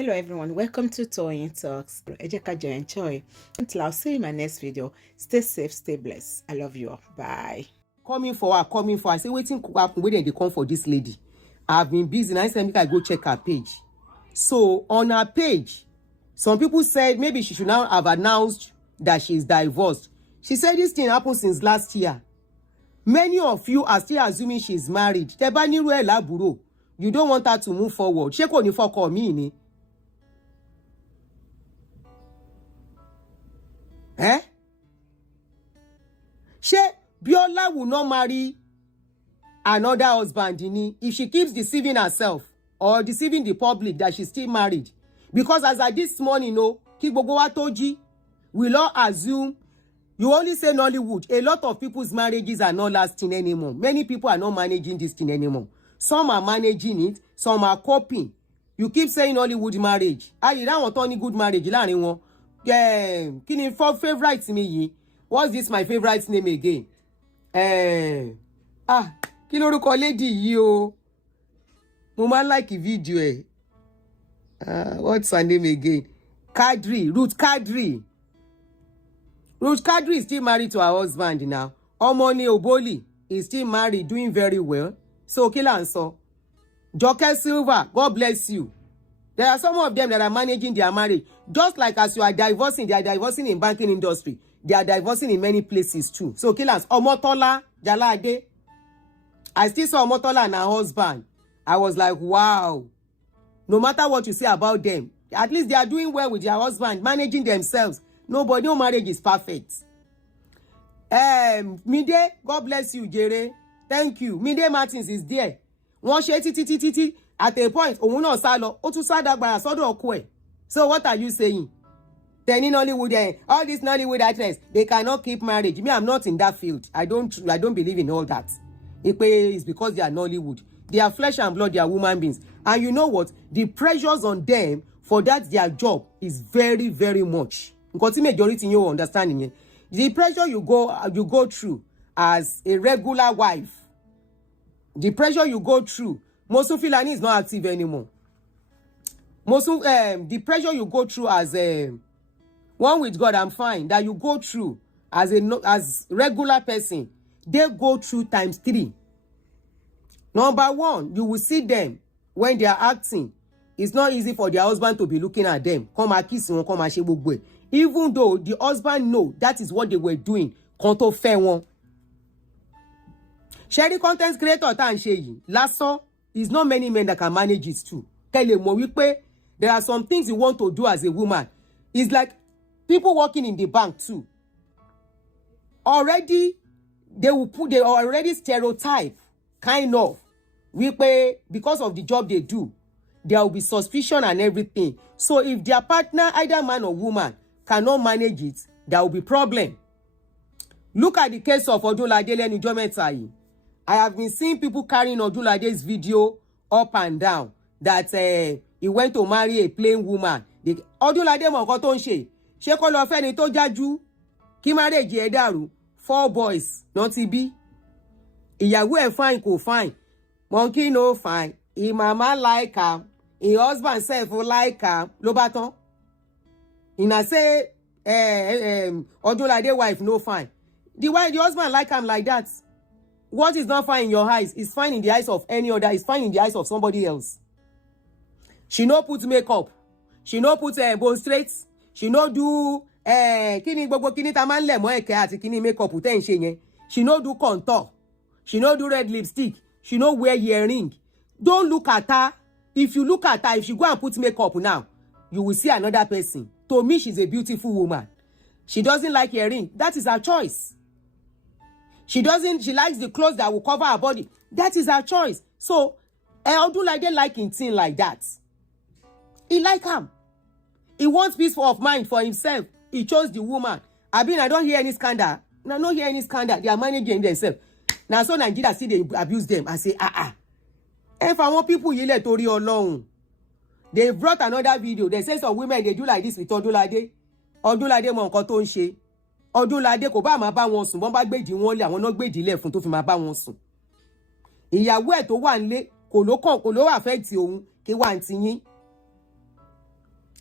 Hello everyone, welcome to Toyeen Talks. Enjoy. Until I'll see you in my next video. Stay safe, stay blessed. I love you all. Bye. Coming for. I say, waiting happen when they come for this lady. I've been busy. Now I go check her page. So on her page, some people said maybe she should now have announced that she's divorced. She said this thing happened since last year. Many of you are still assuming she's married. You don't want her to move forward. She kò ní fọkọ mi ni. She Biola will not marry another husband if she keeps deceiving herself or deceiving the public that she's still married. Because as I this morning, Ki gbogbo wa tó jí, we all assume. You only say Nollywood. A lot of people's marriages are not lasting anymore. Many people are not managing this thing anymore. Some are managing it, some are coping. You keep saying Nollywood marriage. You don't want any good marriage. Kini for favorite me. What's this my favorite name again? Kí lorúkọ lady yìí o. Mo máa like video what's her name again? Ruth Kadri. Ruth Kadri is still married to her husband now. Omoni Oboli is still married, doing very well. So Kilanso. Joke Silva, God bless you. There are some of them that are managing their marriage. Just like as you are divorcing, they are divorcing in banking industry. They are divorcing in many places too. So Kilans, Omotola, Jalade. I still saw Omotola and her husband. I was like, wow. No matter what you say about them, at least they are doing well with their husband, managing themselves. No marriage is perfect. Mide, God bless you, Jere. Thank you. Mide Martins is there. One share titi at a point. Omuno salo. Otu Lagbara sodo okwe. So what are you saying? Then in Nollywood, all these Nollywood actors, they cannot keep marriage. Me, I'm not in that field. I don't believe in all that. It's because they are Nollywood. They are flesh and blood. They are human beings. And you know what? The pressures on them for that their job is very, very much. Because the majority in your understanding, the pressure you go through as a regular wife, the pressure you go through, Mosu Filani is not active anymore. The pressure you go through as a one with God, I'm fine. That you go through as regular person, they go through times 3. Number 1, you will see them when they are acting. It's not easy for their husband to be looking at them. Come and kiss them, come and shake bugwe. Even though the husband know that is what they were doing. Konto fair one. Sharing content creator tan sheyi. Lasso is not many men that can manage it too. There are some things you want to do as a woman. It's like people working in the bank too. Already, they already stereotype, kind of. Because of the job they do, there will be suspicion and everything. So if their partner, either man or woman, cannot manage it, there will be problem. Look at the case of Odunlade Lenijometai. I have been seeing people carrying Odunlade's video up and down that he went to marry a plain woman. Odunlade mọ nǹkan tó ń ṣe. Ṣé kó lọ fẹ́ni tó jájú kí marriage ẹ̀ dàrú. 4 boys not bí. Ìyàwó ẹ̀ fine kò fine. Monkey no fine. His mama like her. His husband self like her. Ló bá tán. I say Odunlade wife no fine. The husband like him like that. What is not fine in your eyes is fine in the eyes of any other. Is fine in the eyes of somebody else. She no put makeup. She no put bone straight. She no do kini gbogbo kini ta man le mo eke àti kini makeup ten ṣe yẹn. She no do contour. She no do red lipstick. She no wear earring. Don't look at her. If you look at her, if she go and put makeup now, you will see another person. To me, she's a beautiful woman. She doesn't like earring. That is her choice. She likes the clothes that will cover her body. That is her choice. So, Odunlade like in thing like that. He like him. He wants peace of mind for himself. He chose the woman. I don't hear any scandal. I don't hear any scandal. They are managing themselves. Now, so Nigeria see they abuse them. I say, If I want people yele tori alone. They brought another video. They say some women, they do like this with Odunlade. Odunlade mọ nǹkan tó ń ṣe. Odunlade kò bá máa bá wọn sùn. Wọ́n bá gbèdì wọn lé, àwọn náà gbèdì lẹ̀ fún tó fi máa bá wọn sùn. Ìyàwó ẹ̀ tó wà nílé kò ló affect òun kí wà ntí yín.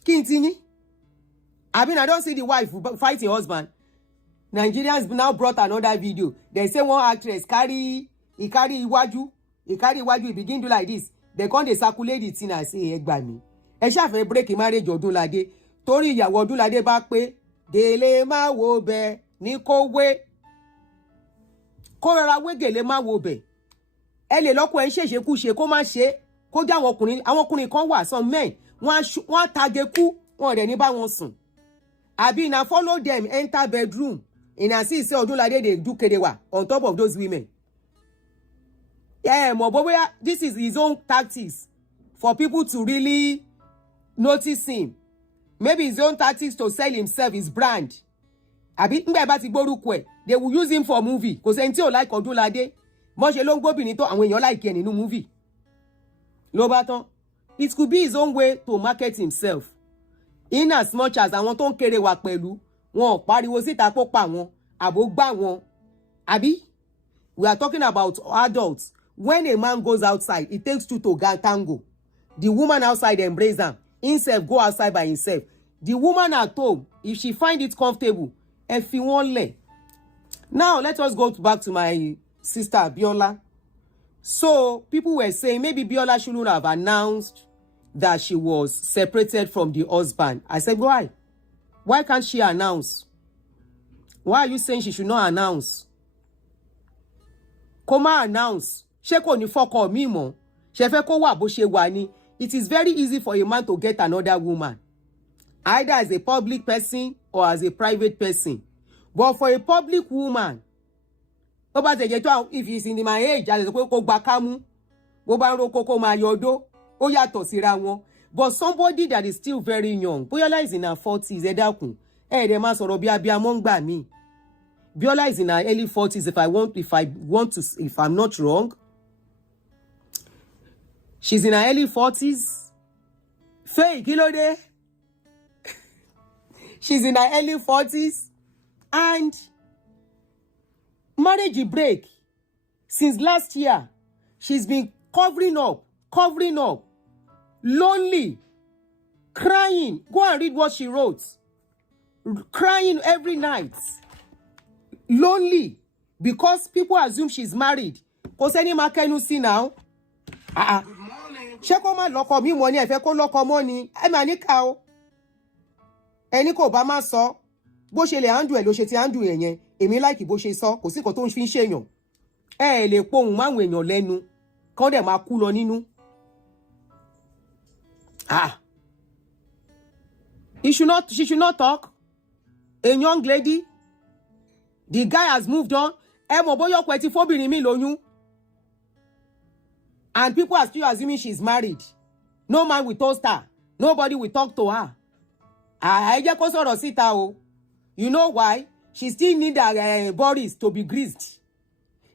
Kintini. I mean, I don't see the wife fight her husband. Nigerians now brought another video. They say one actress carry iwaju, he begin do like this. They come they circulate it in and say, "Ẹ gbà mí. Ẹ ṣá fẹ́ break marriage Odunlade. Torí ìyàwó Odunlade bá pé gèlè má wo bẹ̀ ní kó wé. Kó rọra wé gèlè má wo bẹ̀. Ẹ lè lọ́kọ ẹ ń ṣèṣekúṣe kó má ṣe kó já àwọn ọkùnrin kan wà some men wọ́n tage kú wọn dẹ̀ ní bá wọn sùn. Abi na follow them enter bedroom. In a see Odunlade they do kerewa on top of those women. Yeah, Moboya, this is his own tactics for people to really notice him. Maybe his own tactics to sell himself, his brand. Abi they will use him for movie. Because until like Odunlade, mo ṣe ló ń gbóbìnrin tó àwọn èèyàn like nínú movie. Ló bá tán. It could be his own way to market himself. In as much as àwọn tó ń kéré wà pẹ̀lú wọn pariwo síta kó pa wọn àbò gbà wọn. Abi, we are talking about adults. When a man goes outside, it takes two to tango. The woman outside embrace him. Himself go outside by himself. The woman at home, if she find it comfortable, if he won't let. Now, let us go back to my sister Biola. So, people were saying maybe Biola shouldn't have announced that she was separated from the husband. I said, why? Why can't she announce? Why are you saying she should not announce? Koma announce. She kò ní fọkọ mi mọ́. She fẹ́ kó wà bó ṣe wà ni. It is very easy for a man to get another woman, either as a public person or as a private person. But for a public woman, if he's in my age, but somebody that is still very young, Biola is in her 40s, Biola is in her early 40s, if I'm not wrong. She's in her early 40s. Fake, she's in her early 40s. And marriage break. Since last year, she's been covering up, lonely, crying. Go and read what she wrote. Crying every night. Lonely. Because people assume she's married. Because any man can see now. Ṣé kó má lọ́kọ mi mọ́ ni ẹ fẹ́ kó lọ́kọ mọ́ ni ẹ máa ní ká o ẹni kò bá má sọ bó ṣe lè handle ẹ ló ṣe ti handle ẹ yẹn èmi like bó ṣe sọ kò sí nǹkan tó ń fi ń ṣèyàn ẹ lè pohùn máwọn èèyàn lẹ́nu kán dẹ̀ máa kú lọ nínú. She should not talk. A young lady, the guy has moved on. Ẹ mọ̀ bóyá ọkọ ẹ ti fóbìnrin mi lóyún. And people are still assuming she's married. No man will toast her. Nobody will talk to her. You know why? She still need her bodies to be greased.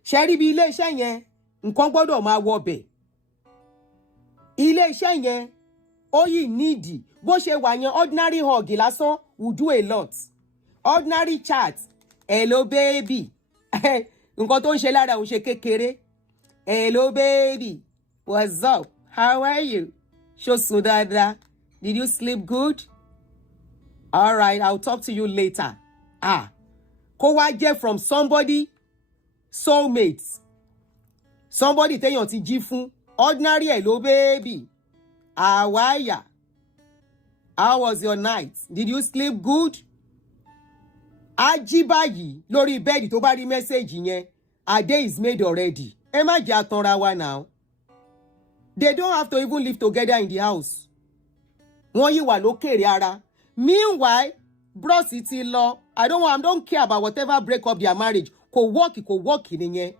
Sherry bi ilé iṣẹ́ yẹn, nǹkan gbọ́dọ̀ máa wọ bẹ̀. Ilé iṣẹ́ yẹn, ó yìí need. Bó ṣe wà yẹn, ordinary hug lásán will do a lot. Ordinary chat. Hello baby. Nǹkan tó ń ṣe lára òun ṣe kékeré. Hello baby. What's up? How are you? Shosudada. Did you sleep good? All right, I'll talk to you later. Kó wá jẹ́ from somebody, soulmates. Somebody téèyàn ti jí fún. Ordinary hello baby. How are ya? How was your night? Did you sleep good? Ajibayi lórí bẹ́ẹ̀dì tó bá rí mẹ́sẹ̀gì yẹn. Our day is made already. Ẹ má jẹ́ àtànra wa now. They don't have to even live together in the house. Wọ́n yìí wà lókèrè ara. Meanwhile, bros ti lọ. I don't care about whatever break up their marriage. Kò work nìyẹn.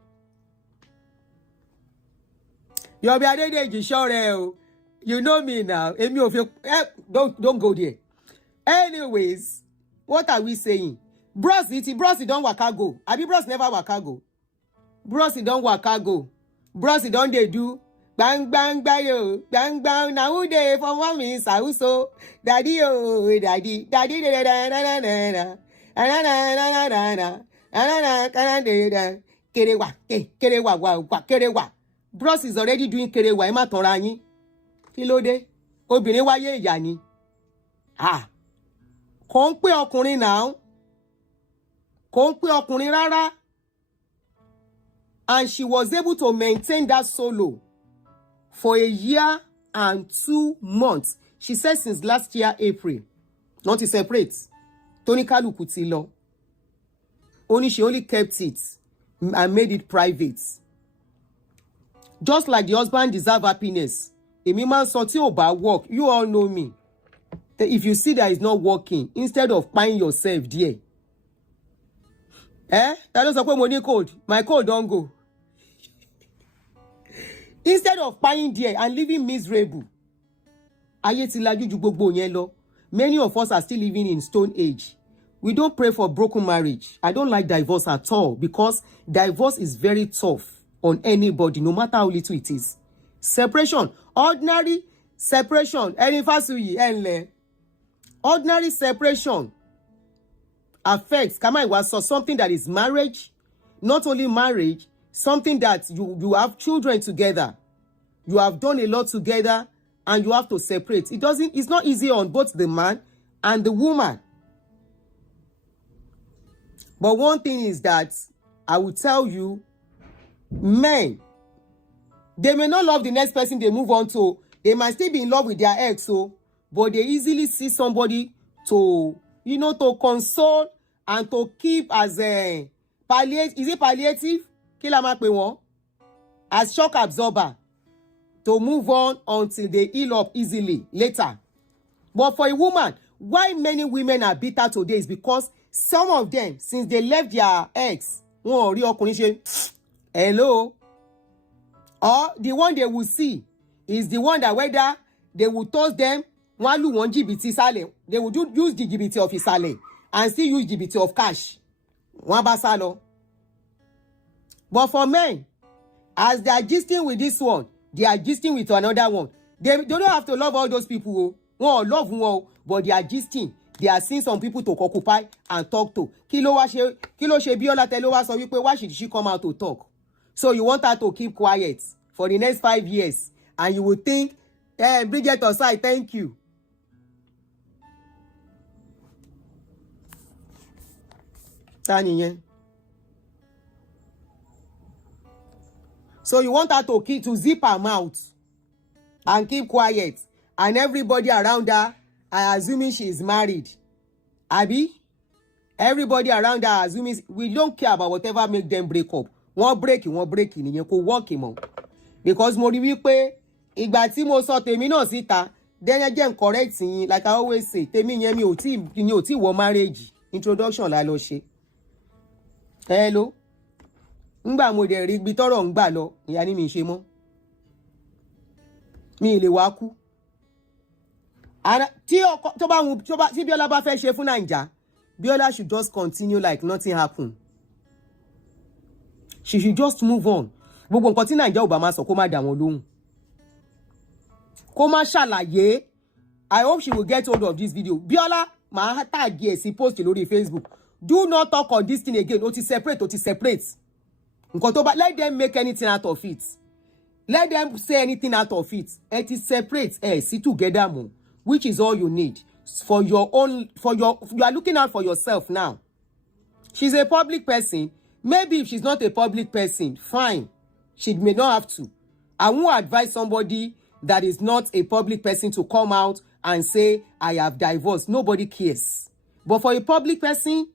Yobi Adedeji ṣọ́rẹ́ o. You know me now. Èmi ò fi don't go there. Anyways, what are we saying? Bros don't waka go. Abi bros never waka go. Bros don't waka go. Bros don't dey do bang bang bayo bang bang na who dey for one minute so daddy oh daddy da da da da da da kerewa. Bros is already doing kerewa. Ẹ má tanra yín. Kí ló dé? Obìnrin wáyé ìyá ni. kò ń pé ọkùnrin now. Kò ń pé ọkùnrin rárá. And she was able to maintain that solo for a year and 2 months. She said since last year, April. Not to separate. Tony Kaluku ti lọ. She only kept it and made it private. Just like the husband deserve happiness. Èmi máa ń sọ tí ò bá work. You all know me. If you see that it's not working, instead of buying yourself there. That doesn't say money cold. My cold don't go. Instead of buying there and living miserable. Ayé ti lajú ju gbogbo yẹn lọ. Many of us are still living in stone age. We don't pray for broken marriage. I don't like divorce at all because divorce is very tough on anybody, no matter how little it is. Separation, ordinary separation, ordinary separation affects, something that is marriage, not only marriage, something that you have children together, you have done a lot together, and you have to separate. It's not easy on both the man and the woman. But one thing is that I will tell you, men, they may not love the next person they move on to. They might still be in love with their ex, but they easily see somebody to, to console and to keep as a palliative. Is it palliative? As shock absorber to move on until they heal up easily later. But for a woman, why many women are bitter today is because some of them, since they left their ex, hello, or the one they will see is the one that whether they will toss them, they will use the GBT of Isale and still use GBT of cash. But for men, as they are gisting with this one, they are gisting with another one. They don't have to love all those people. Love one, but they are gisting. They are seeing some people to occupy and talk to. Why should she come out to talk? So you want her to keep quiet for the next 5 years. And you will think, Bridget Osai, thank you. So you want her to zip her mouth and keep quiet. And everybody around her are assuming she is married. Abi? Everybody around her assuming we don't care about whatever make them break up. One break, you could walk him on. Because mo rí wípé ìgbà tí mo sọ tèmi náà síta, then again correct yín, like I always say, tèmi yẹn mi ò tí wọ marriage. Introduction la lọ ṣe. Hello. Ngba mo de rí ibi tọ́rọ̀ ngba lọ, ìyá ni mi ṣe mọ́. Mi lè wá kú. Ara tí Bíọ́lá bá fẹ́ ṣe fún Naija, Bíọ́lá should just continue like nothing happened. She should just move on. Gbogbo nǹkan tí Naija ò bá máa sọ kó má dá wọn lóhùn. Kó má ṣàlàyé. I hope she will get hold of this video. Bíọ́lá máa tag ẹ sí post lórí Facebook. Do not talk on this thing again. O ti separate. Nǹkan tó bá, let them make anything out of it. Let them say anything out of it. It is separate. See together more. Which is all you need for your own, you are looking out for yourself now. She's a public person. Maybe if she's not a public person, fine. She may not have to. I won't advise somebody that is not a public person to come out and say, I have divorced. Nobody cares. But for a public person,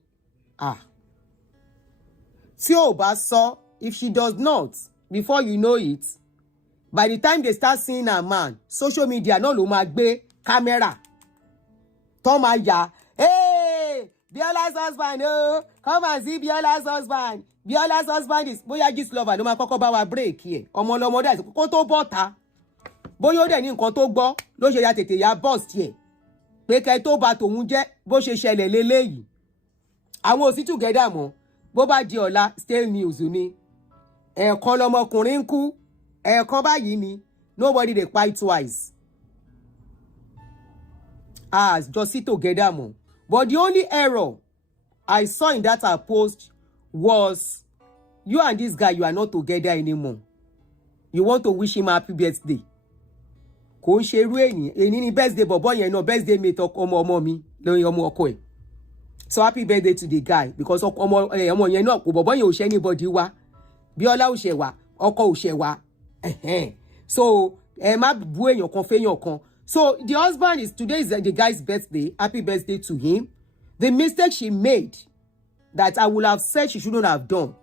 tí ò bá sọ, if she does not, before you know it, by the time they start seeing her man, social media náà ló máa gbé camera tó máa yà, hey, Biola's husband, oh, come and see Biola's husband. Biola's husband is bóyá gist lover ló máa kọ́kọ́ bá wa break here. Ọmọlọmọ dà kó tó bọ́ta. Bóyá ó dẹ̀ ní nǹkan tó gbọ́ ló ṣe ya tètè ya bust here. Pé kẹ́ tó bá tòun jẹ́ bó ṣe ṣẹlẹ̀ leléyìí. Àwọn ò sí together mọ́. Bó bá di ọ̀la stay news ni. Ẹ̀ẹ̀kan lọmọkùnrin ń kú. Ẹ̀ẹ̀kan báyìí ni. Nobody dey fight twice. Just sit together more. But the only error I saw in that post was you and this guy, you are not together anymore. You want to wish him happy birthday. kò ń ṣe irú èyí ní birthday bọ̀bọ́ yẹn náà birthday mate ọmọ mi lórí ọmọ ọkọ ẹ̀. So happy birthday to the guy because ọmọ yẹn náà kò bọ̀bọ́ yẹn ò ṣe anybody wá Bíọ́lá ò ṣe wá ọkọ ò ṣe wá so ẹ má bú èèyàn kan fẹ́yàn kan. So the husband today is the guy's birthday. Happy birthday to him. The mistake she made that I would have said she shouldn't have done,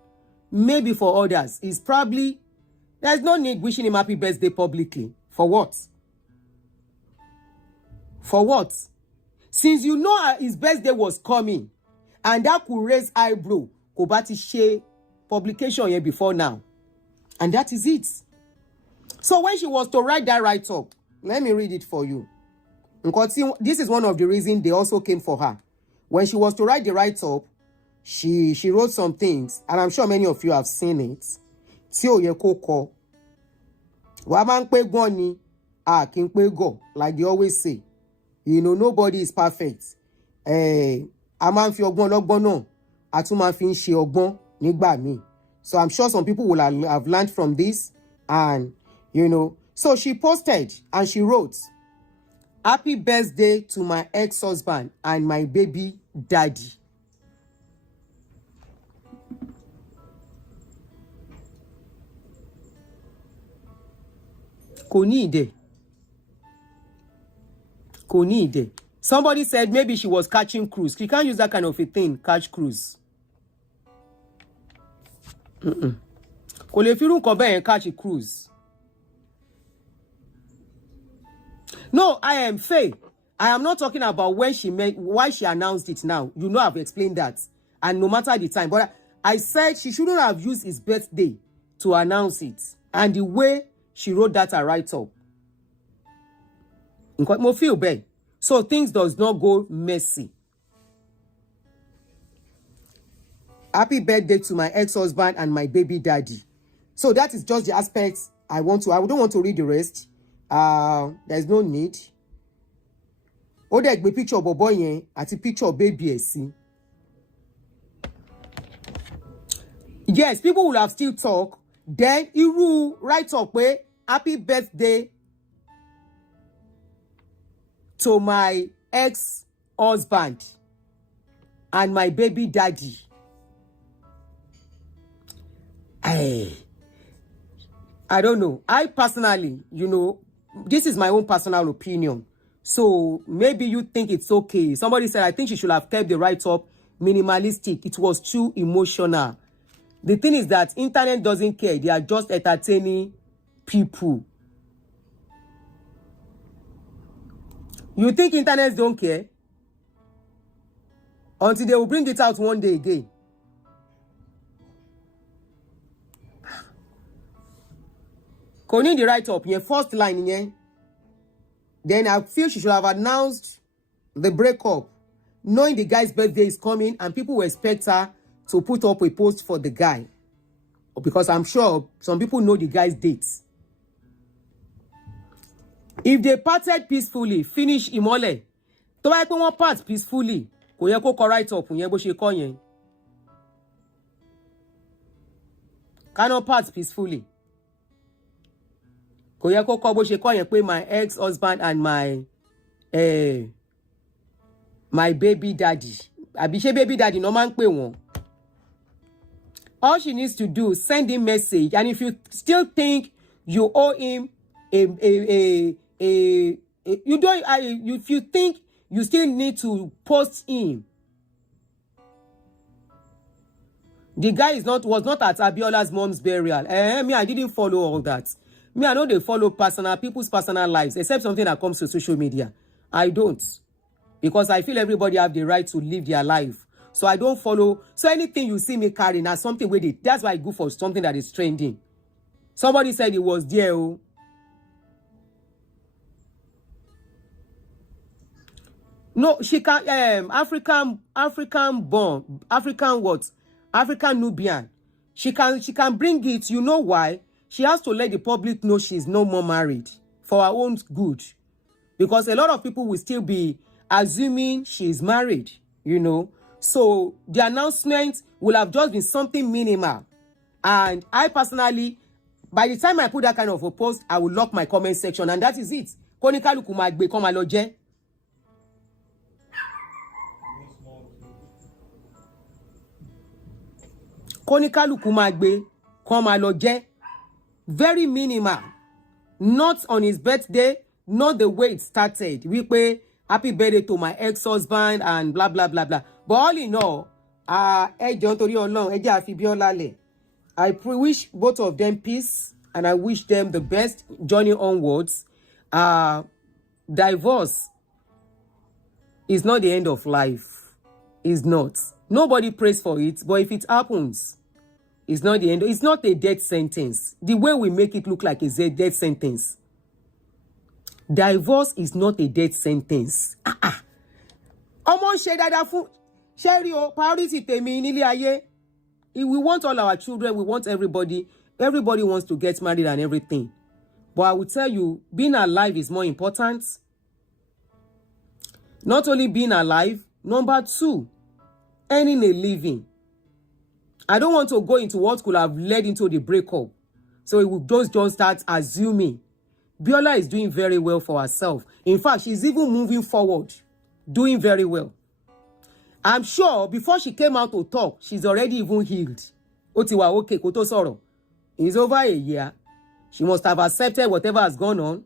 maybe for others, is probably there's no need wishing him happy birthday publicly. For what? For what? Since you know his birthday was coming, and that could raise eyebrow, kò bá ti ṣe publication here before now. And that is it. So when she was to write that write-up, let me read it for you. This is one of the reasons they also came for her. When she was to write the write-up, she wrote some things, and I'm sure many of you have seen it. Tí ó yẹ kó kọ. Wàá máa ń pé gbọ́n ni, a kì í pé gọ̀, like they always say. You know, nobody is perfect. A máa ń fi ọgbọ́n lọ́gbọ́n náà, a tún máa fi ń ṣe ọgbọ́n nígbà míì. So I'm sure some people will have learned from this, and you know. So she posted and she wrote, "Happy birthday to my ex-husband and my baby daddy." Kò ní ìdè. Kò ní ìdè. Somebody said maybe she was catching cruise. She can't use that kind of a thing, catch cruise. Kò lè fi irú nǹkan bẹ́ẹ̀ catch a cruise. No, I am Faye. I am not talking about when she made, why she announced it now. You know I've explained that. And no matter the time. But I said she shouldn't have used his birthday to announce it. And the way she wrote that a write-up. Mo feel bad. So things does not go messy. Happy birthday to my ex-husband and my baby daddy. So that is just the aspects I don't want to read the rest. There's no need. Ó dẹ̀ gbé picture bọ̀bọ́ yẹn àti picture baby ẹ̀ sí. Yes, people will have still talk. Then irú write up pé happy birthday to my ex-husband and my baby daddy. I don't know. I personally, you know, this is my own personal opinion. So maybe you think it's okay. Somebody said, I think she should have kept the write-up minimalistic. It was too emotional. The thing is that internet doesn't care. They are just entertaining people. You think internet don't care? Until they will bring it out one day again. Kò ní the write-up, your first line, yeah. Then I feel she should have announced the breakup, knowing the guy's birthday is coming, and people will expect her to put up a post for the guy. Because I'm sure some people know the guy's dates. If they parted peacefully, finish Imole. To bá yẹ pé wọ́n part peacefully, kò yẹ kó kọ write-up yẹn bó ṣe kọ yẹn. Cannot part peacefully. Kò yẹ kó kọ bó ṣe kọ yẹn pé my ex-husband and my baby daddy. Àbí ṣé baby daddy no máa ń pè wọ́n. All she needs to do is send him message, and if you still think you owe him if you think you still need to post him. The guy was not at Abiola's mom's burial. Me, I didn't follow all that. Me, I know they follow people's personal lives, except something that comes to social media. I don't. Because I feel everybody have the right to live their life. So I don't follow. So anything you see me carrying as something with it, that's why I go for something that is trending. Somebody said it was there. Oh. No, she can African Nubian. She can bring it. You know why? She has to let the public know she's no more married for her own good. Because a lot of people will still be assuming she's married, you know. So the announcement will have just been something minimal. And I personally, by the time I put that kind of a post, I will lock my comment section, and that is it. kó ní kálukú máa gbé kán máa lọ jẹ. Kó ní kálukú máa gbé kán máa lọ jẹ. Very minimal. Not on his birthday, not the way it started. Wípé happy birthday to my ex-husband and blah blah blah blah. But all in all, ẹ jọ̀ọ́ nítorí Ọlọ́run, ẹ jẹ́ á fi Bíọ́lá lẹ̀. I wish both of them peace and I wish them the best journey onwards. Divorce is not the end of life. It's not. Nobody prays for it, but if it happens, it's not the end. It's not a death sentence. The way we make it look like it's a death sentence. Divorce is not a death sentence. Ọmọ ṣe dáadáa fún Sherry o, priority tèmi nílé ayé. We want all our children, we want everybody. Everybody wants to get married and everything. But I will tell you, being alive is more important. Not only being alive, number two, earning a living. I don't want to go into what could have led into the breakup. So it will just start assuming. Biola is doing very well for herself. In fact, she's even moving forward, doing very well. I'm sure before she came out to talk, she's already even healed. Ó ti wà okay kó tó sọ̀rọ̀. It's over a year. She must have accepted whatever has gone on.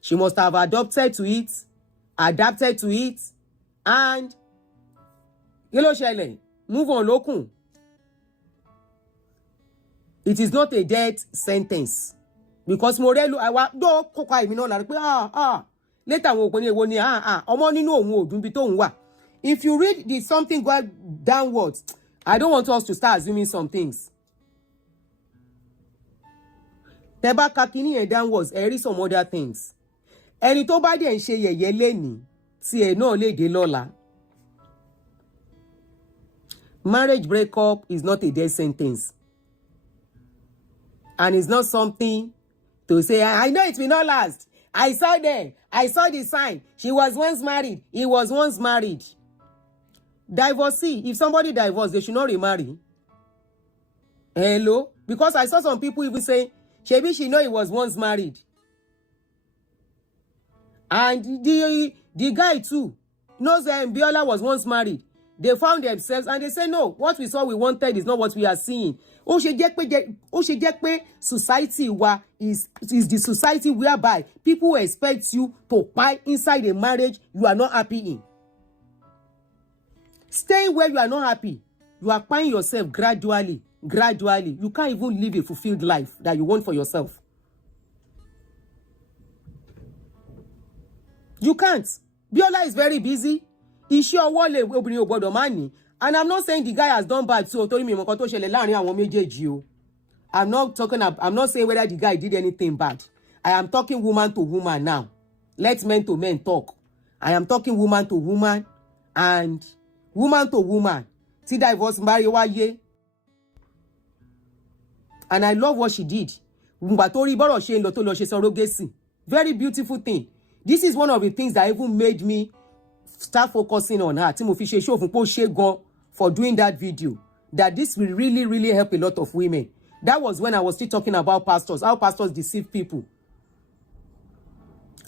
She must have adapted to it, and move on lókun. It is not a death sentence. Because Morelu, I wa do koka emi na la pé later wo pé èwo ni ọmọ nínú òun ò dùn bí tó ń wà. If you read the something go downwards, I don't want us to start assuming some things. Teba kakini and downwards, read some other things. Ẹni tó bá dé ń ṣe yẹ̀yẹ́ lẹ́ni tí ẹ náà lè dé lọ́la. Marriage breakup is not a death sentence. And it's not something to say, I know it will not last. I saw them. I saw the sign. She was once married. He was once married. Divorcee. If somebody divorced, they should not remarry. Hello? Because I saw some people even say, maybe she know he was once married. And the guy too knows that Biola was once married. They found themselves and they say, no, what we saw we wanted is not what we are seeing. Ó ṣe jẹ́ pé society wa is the society whereby people expect you to buy inside a marriage you are not happy in. Staying where you are not happy, you are buying yourself gradually. You can't even live a fulfilled life that you want for yourself. You can't. Biola is very busy. Iṣẹ́ ọwọ́ lè obìnrin ò gbọ́dọ̀ má ní. And I'm not saying the guy has done bad so torí mi mọ̀ kan tó ṣẹlẹ̀ láàrin àwọn méjèèjì o. I'm not saying whether the guy did anything bad. I am talking woman to woman now. Let men to men talk. I am talking woman to woman and woman to woman. Tí divorce marry wáyé. And I love what she did. Ngbà tó rí bọ́rọ̀ ṣe ń lọ tó lọ ṣe surrogacy. Very beautiful thing. This is one of the things that even made me start focusing on her. Tí mo fi ṣe show fún pé ó ṣe gan for doing that video. That this will really, really help a lot of women. That was when I was still talking about pastors. How pastors deceive people.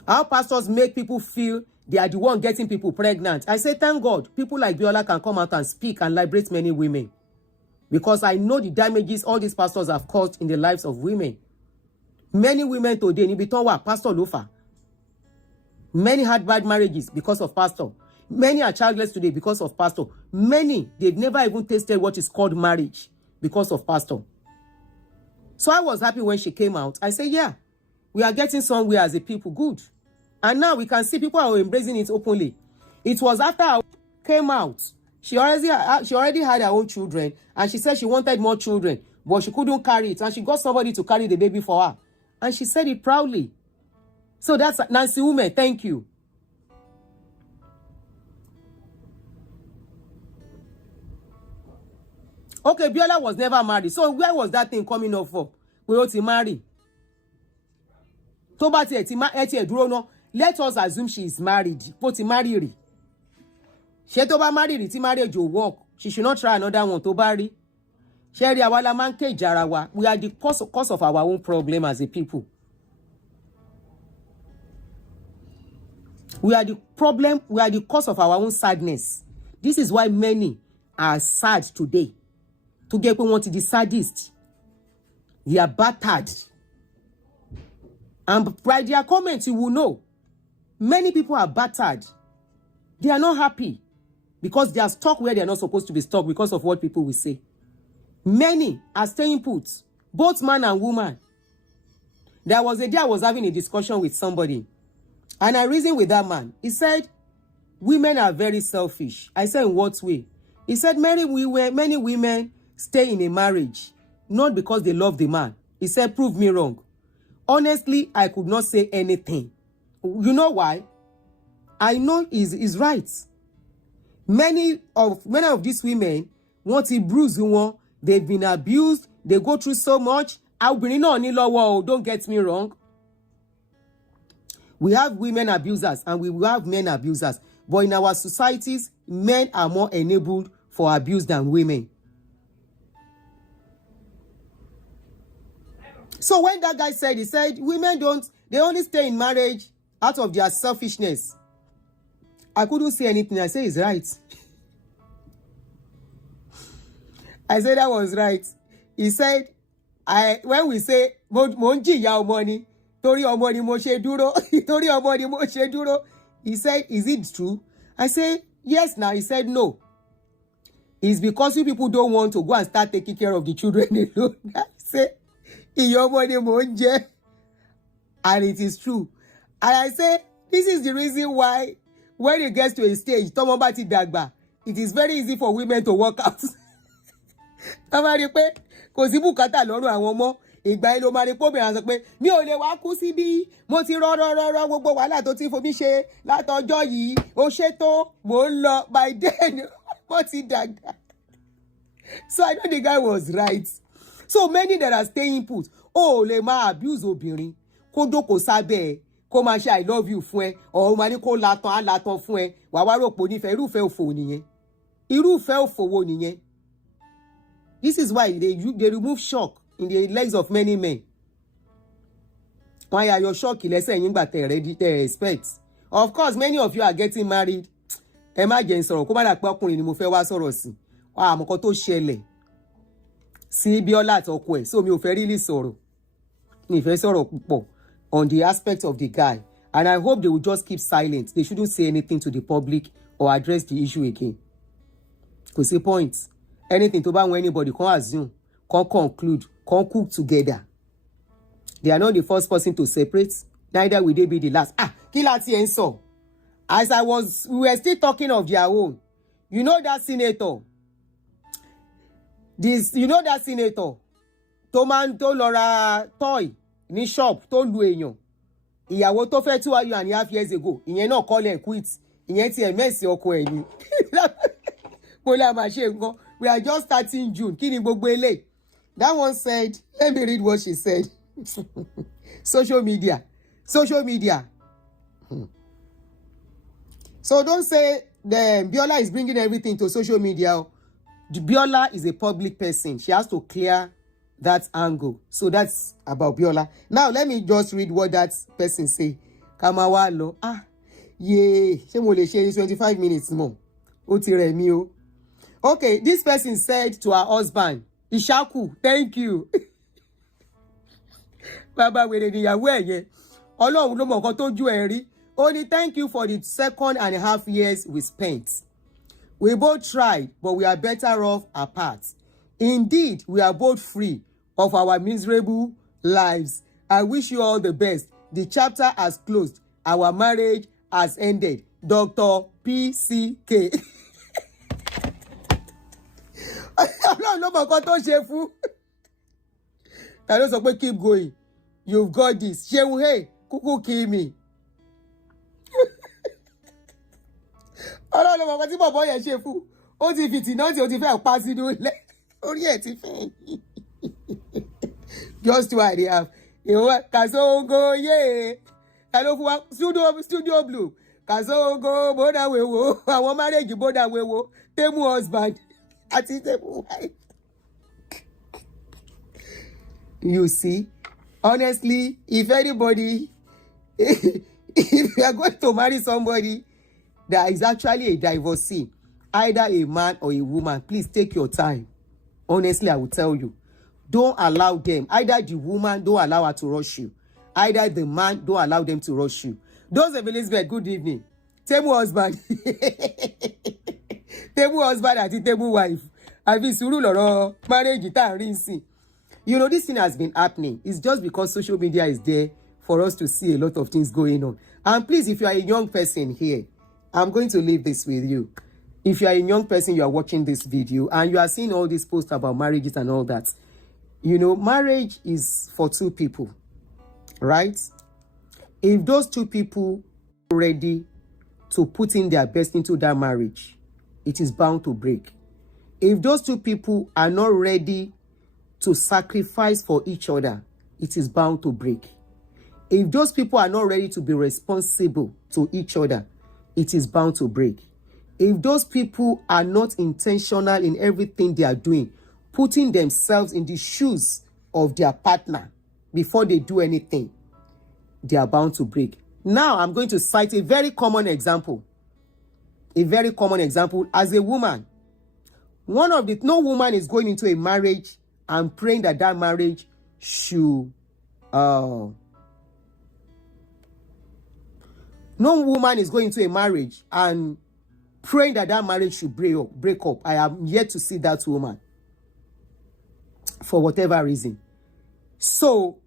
How pastors make people feel they are the one getting people pregnant. I say, thank God, people like Biola can come out and speak and liberate many women. Because I know the damages all these pastors have caused in the lives of women. Many women today, níbi tán wà, pastor ló fà. Many had bad marriages because of pastor. Many are childless today because of pastor. Many, they've never even tasted what is called marriage because of pastor. So I was happy when she came out. I said, yeah, we are getting somewhere as a people. Good. And now we can see people are embracing it openly. It was after I came out. She already had her own children. And she said she wanted more children. But she couldn't carry it. And she got somebody to carry the baby for her. And she said it proudly. So that's Nancy Ume. Thank you. Okay, Biola was never married. So where was that thing coming up for? We ought to marry. Tó bá ti dúró ná, let us assume she is married. Pó ti marry rí. Ṣé tó bá marry rí tí marriage will work. She should not try another one tó bá rí. Ṣé rí àwa la máa ń ké ìjára wa. We are the cause of our own problem as a people. We are the problem. We are the cause of our own sadness. This is why many are sad today. To get people want to be sadist. They are battered. And by their comments, you will know. Many people are battered. They are not happy. Because they are stuck where they are not supposed to be stuck because of what people will say. Many are staying put. Both man and woman. There was a day I was having a discussion with somebody. And I reasoned with that man. He said, women are very selfish. I said, in what way? He said, many women stay in a marriage, not because they love the man. He said, prove me wrong. Honestly, I could not say anything. You know why? I know he's right. Many of these women want to bruise you. They've been abused. They go through so much. Don't get me wrong. We have women abusers and we have men abusers. But in our societies, men are more enabled for abuse than women. So when that guy said, he said, women they only stay in marriage out of their selfishness. I couldn't say anything. I said, he's right. I said that was right. He said, when we say, monji ya money, tori omoni mo she duro, tori omoni mo she duro. He said, is it true? I said, yes now. He said, no. It's because you people don't want to go and start taking care of the children alone. I said, your money monje. And it is true. And I say, this is the reason why when it gets to a stage, Tomobati Dagba, it is very easy for women to work out. Kò sí bùkátà lọ́rùn àwọn ọmọ ìgbà yẹn ló máa rí pọ́bìnrin sọ pé mi ò lè wá kú síbí mo ti rọ́rọ́rọ́rọ́ gbogbo wàhálà tó ti fomi ṣe látọjọ́ yìí ó ṣètò mò ń lọ by then mo ti dàgbà. So I know the guy was right. So many that are staying put lè máa abuse obìnrin kó dókòó sábẹ́ ẹ̀ kó máa ṣe I love you fún ẹ or máa ní kó latan á latan fún ẹ wà wá rò pò nífẹ̀ẹ́ irúfẹ́ òfò nìyẹn. Irúfẹ́ òfò wo nìyẹn? This is why they remove shock in the legs of many men. Why are your shock lẹ́sẹ̀ but they ready they expect? Of course, many of you are getting married. Imagine sọ̀rọ̀ kó má dà pé ọkùnrin ni mo fẹ́ wá sọ̀rọ̀ sí. Àmọ̀kọ́ tó ṣẹlẹ̀ sí Bíọ́lá àtọkọ ẹ̀. So mi ò fẹ́ really sọ̀rọ̀. Mi fẹ́ sọ̀rọ̀ púpọ̀ on the aspect of the guy. And I hope they will just keep silent. They shouldn't say anything to the public or address the issue again. Kò sí point. Anything to ban anybody can assume, can conclude, can cook together. They are not the first person to separate. Neither will they be the last. Kilati and so. As we were still talking of their own. You know that senator. That senator. Toman to Laura toy. Ni shop to lu èèyàn. Ìyàwó tó fẹ́ 2.5 years ago. Ìyẹn náà call and quit. Ìyẹn ti ẹ̀ mẹ́sì ọkọ ẹ̀ ni. We are just starting June. Kini gbogbo ele. That one said, let me read what she said. Social media. So don't say the Biola is bringing everything to social media. The Biola is a public person. She has to clear that angle. So that's about Biola. Now let me just read what that person say. Kamawalo. Yeah. She mo le share 25 minutes more. O ti rẹ̀ mí o. Okay, this person said to her husband, Ishaku, thank you. Baba wèrè níyàwó ẹ̀ yẹn. Ọlọ́run ló mọ̀ nǹkan tójú ẹ̀ rí. Only thank you for the 2.5 years we spent. We both tried, but we are better off apart. Indeed, we are both free of our miserable lives. I wish you all the best. The chapter has closed. Our marriage has ended. Dr. PCK. Ọlọ́run ló mọ̀ nǹkan tó ṣe fún. Ta ló sọ pé keep going. You've got this. Ṣeun hey, kúkú kill me. Ọlọ́run ló mọ̀ nǹkan tí bọ̀bọ̀ yẹn ṣe fún. Ó ti fìtì náà tí ó ti fẹ́ pa sínú ilẹ̀. Orí ẹ̀ ti fẹ́. Just two I dey have. Ìwọ Kàsóńgó yé. Ta ló fún wa studio blue. Kàsóńgó bódà wéwo. Àwọn marriage bódà wéwo. Temu husband. Àti temu wife. You see, honestly, if anybody if you are going to marry somebody that is actually a divorcee, either a man or a woman, please take your time. Honestly, I will tell you, don't allow them. Either the woman, don't allow her to rush you. Either the man, don't allow them to rush you. Those of Elizabeth, good evening. Table husband. Table husband and table wife. Àbí sùúrù lọ̀rọ̀ marriage tá à ń rí nsìn. You know, this thing has been happening. It's just because social media is there for us to see a lot of things going on. And please, if you are a young person here, I'm going to leave this with you. If you are a young person, you are watching this video and you are seeing all these posts about marriages and all that. You know, marriage is for two people, right? If those two people are ready to put in their best into that marriage, it is bound to break. If those two people are not ready to sacrifice for each other, it is bound to break. If those people are not ready to be responsible to each other, it is bound to break. If those people are not intentional in everything they are doing, putting themselves in the shoes of their partner before they do anything, they are bound to break. Now, I'm going to cite a very common example. A very common example. As a woman, no woman is going into a marriage and praying that that marriage should no woman is going into a marriage and praying that that marriage should break up. I am yet to see that woman, for whatever reason. So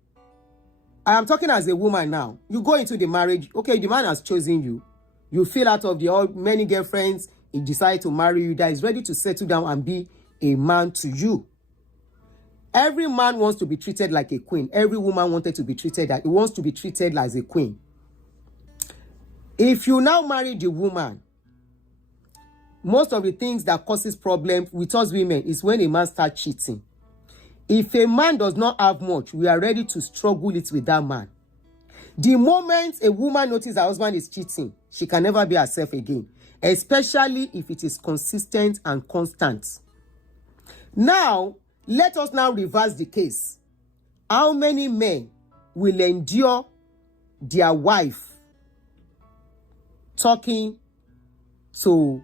I am talking as a woman now. You go into the marriage, okay, the man has chosen you. You feel out of the many girlfriends, he decides to marry you, that is ready to settle down and be a man to you. Every man wants to be treated like a queen. Every woman wants to be treated as a queen. If you now marry the woman, most of the things that causes problems with us women is when a man starts cheating. If a man does not have much, we are ready to struggle it with that man. The moment a woman notices her husband is cheating, she can never be herself again, especially if it is consistent and constant. Now, let us now reverse the case. How many men will endure their wife talking to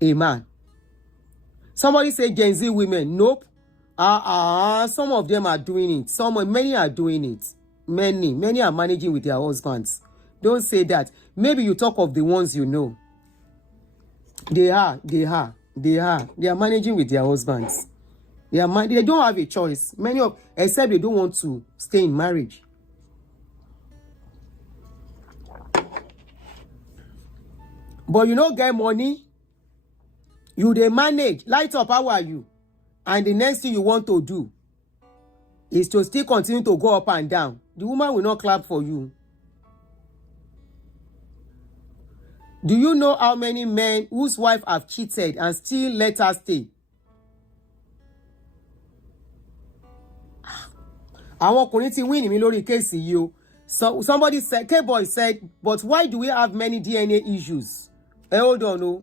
a man? Somebody say Gen Z women. Nope. Some of them are doing it. Many are doing it. Many are managing with their husbands. Don't say that. Maybe you talk of the ones you know. They are managing with their husbands. They don't have a choice. Except they don't want to stay in marriage. But you don't get money. You they manage. Light up, how are you? And the next thing you want to do is to still continue to go up and down. The woman will not clap for you. Do you know how many men whose wife have cheated and still let her stay? Àwọn ọkùnrin ti win mi lórí case yìí o. So somebody said, K-boy said, but why do we have many DNA issues? Hold on, no.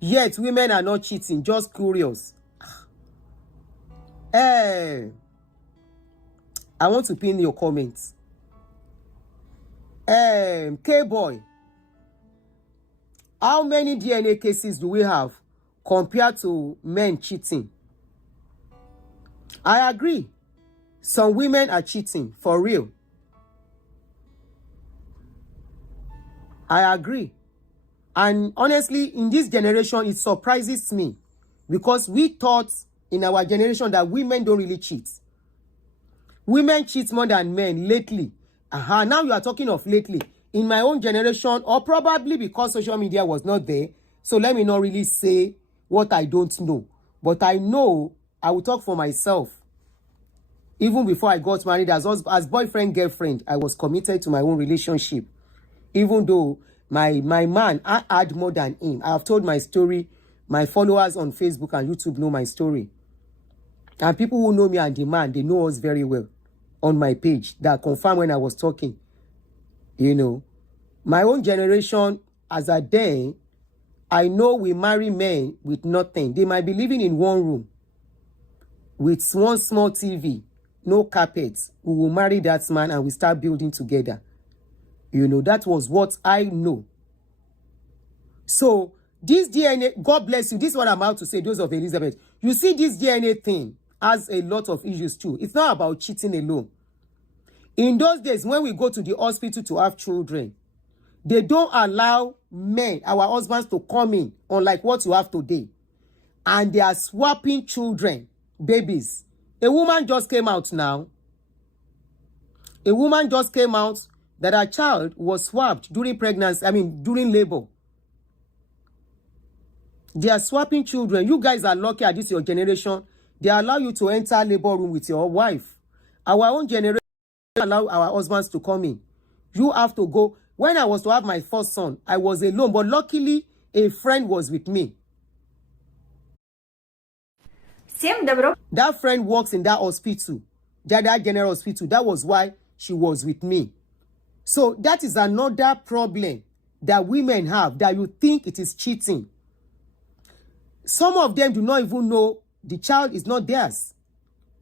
Yet women are not cheating, just curious. I want to pin your comments. K-boy, how many DNA cases do we have compared to men cheating? I agree. Some women are cheating, for real. I agree. And honestly, in this generation, it surprises me because we thought in our generation that women don't really cheat. Women cheat more than men lately. Now you are talking of lately. In my own generation, or probably because social media was not there, so let me not really say what I don't know. But I know, I will talk for myself. Even before I got married, as boyfriend, girlfriend, I was committed to my own relationship. Even though my man, I had more than him. I have told my story. My followers on Facebook and YouTube know my story. And people who know me and the man, they know us very well on my page. That confirmed when I was talking. You know, my own generation, as a day, I know we marry men with nothing. They might be living in one room with one small TV no carpet, we will marry that man and we start building together. You know, that was what I know. So this DNA, God bless you. This is what I'm about to say, those of Elizabeth. You see, this DNA thing has a lot of issues too. It's not about cheating alone. In those days, when we go to the hospital to have children, they don't allow men, our husbands, to come in, unlike what you have today. And they are swapping children, babies. A woman just came out now. A woman just came out that her child was swapped during pregnancy, during labor. They are swapping children. You guys are lucky at this your generation. They allow you to enter labor room with your wife. Our own generation allow our husbands to come in. You have to go. When I was to have my first son, I was alone, but luckily a friend was with me. That friend works in that hospital, that general hospital. That was why she was with me. So that is another problem that women have, that you think it is cheating. Some of them do not even know the child is not theirs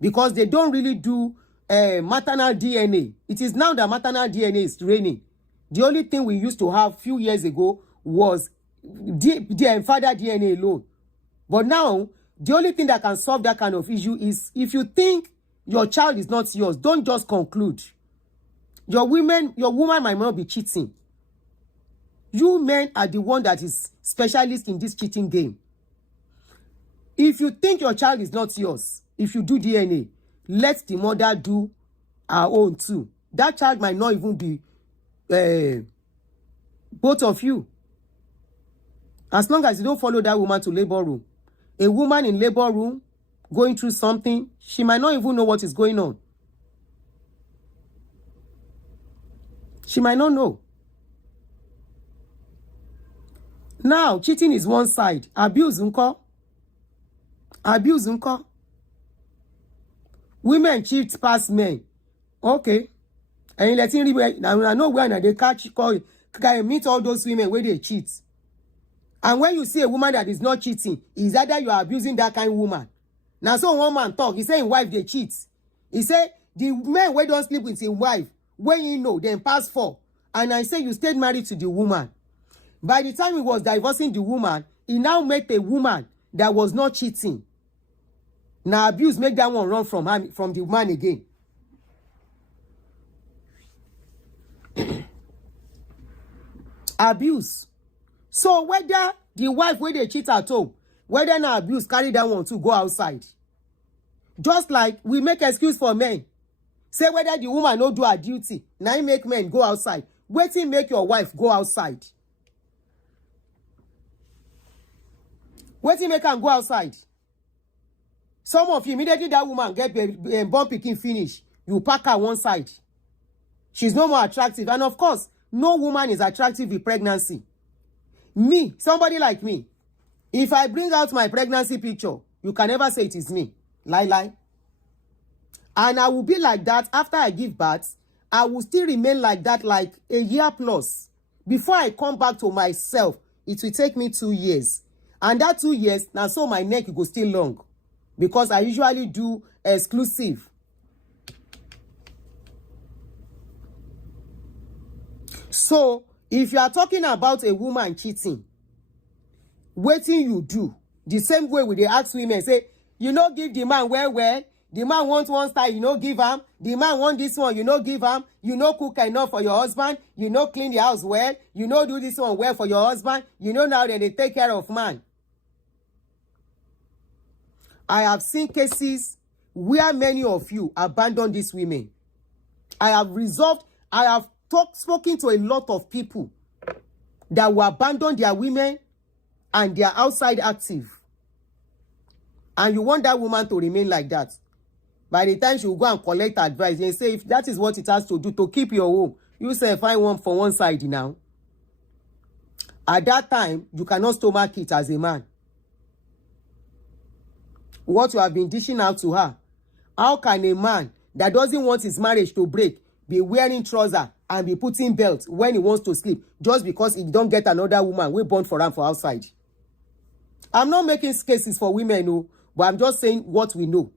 because they don't really do maternal DNA. It is now that maternal DNA is reigning. The only thing we used to have a few years ago was the father DNA alone. But now, the only thing that can solve that kind of issue is if you think your child is not yours, don't just conclude. Your woman might not be cheating. You men are the one that is specialist in this cheating game. If you think your child is not yours, if you do DNA, let the mother do her own too. That child might not even be both of you. As long as you don't follow that woman to labor room. A woman in labor room going through something, she might not even know what is going on. She might not know. Now, cheating is one side. Abuse, unko. Abuse, unko. Women cheat past men. Okay. And letting I know where they catch call meet all those women where they cheat. And when you see a woman that is not cheating, is either you are abusing that kind of woman. Now, so one man talk, he say his wife they cheat. He say the men where don't sleep with his wife, when you know, then pass 4. And I say you stayed married to the woman. By the time he was divorcing the woman, he now met a woman that was not cheating. Now abuse make that one run from the man again. Abuse. So whether the wife where they cheat at home, whether now abuse carry that one to go outside. Just like we make excuse for men. Say whether the woman no do her duty, now you make men go outside. Waiting make your wife go outside. Waiting make her go outside. Some of you, immediately that woman get born picking finish, you pack her one side. She's no more attractive. And of course, no woman is attractive with pregnancy. Me, somebody like me, if I bring out my pregnancy picture, you can never say it is me. Lie. And I will be like that after I give birth. I will still remain like that like a year plus. Before I come back to myself, it will take me 2 years. And that 2 years, now so my neck will go still long. Because I usually do exclusive. So, if you are talking about a woman cheating, waiting you do, the same way we they ask women, say, you know, give the man well. The man wants one style, you know, give him. The man want this one, you know, give him. You know, cook enough for your husband. You know, clean the house well. You know, do this one well for your husband. You know, now that they take care of man. I have seen cases where many of you abandon these women. I have spoken to a lot of people that will abandon their women and they are outside active. And you want that woman to remain like that. By the time she will go and collect advice and say, if that is what it has to do to keep your home, you say, find one for one side now. At that time, you cannot stomach it as a man. What you have been dishing out to her. How can a man that doesn't want his marriage to break be wearing trousers and be putting belts when he wants to sleep just because he don't get another woman we born for him for outside? I'm not making cases for women, no, but I'm just saying what we know.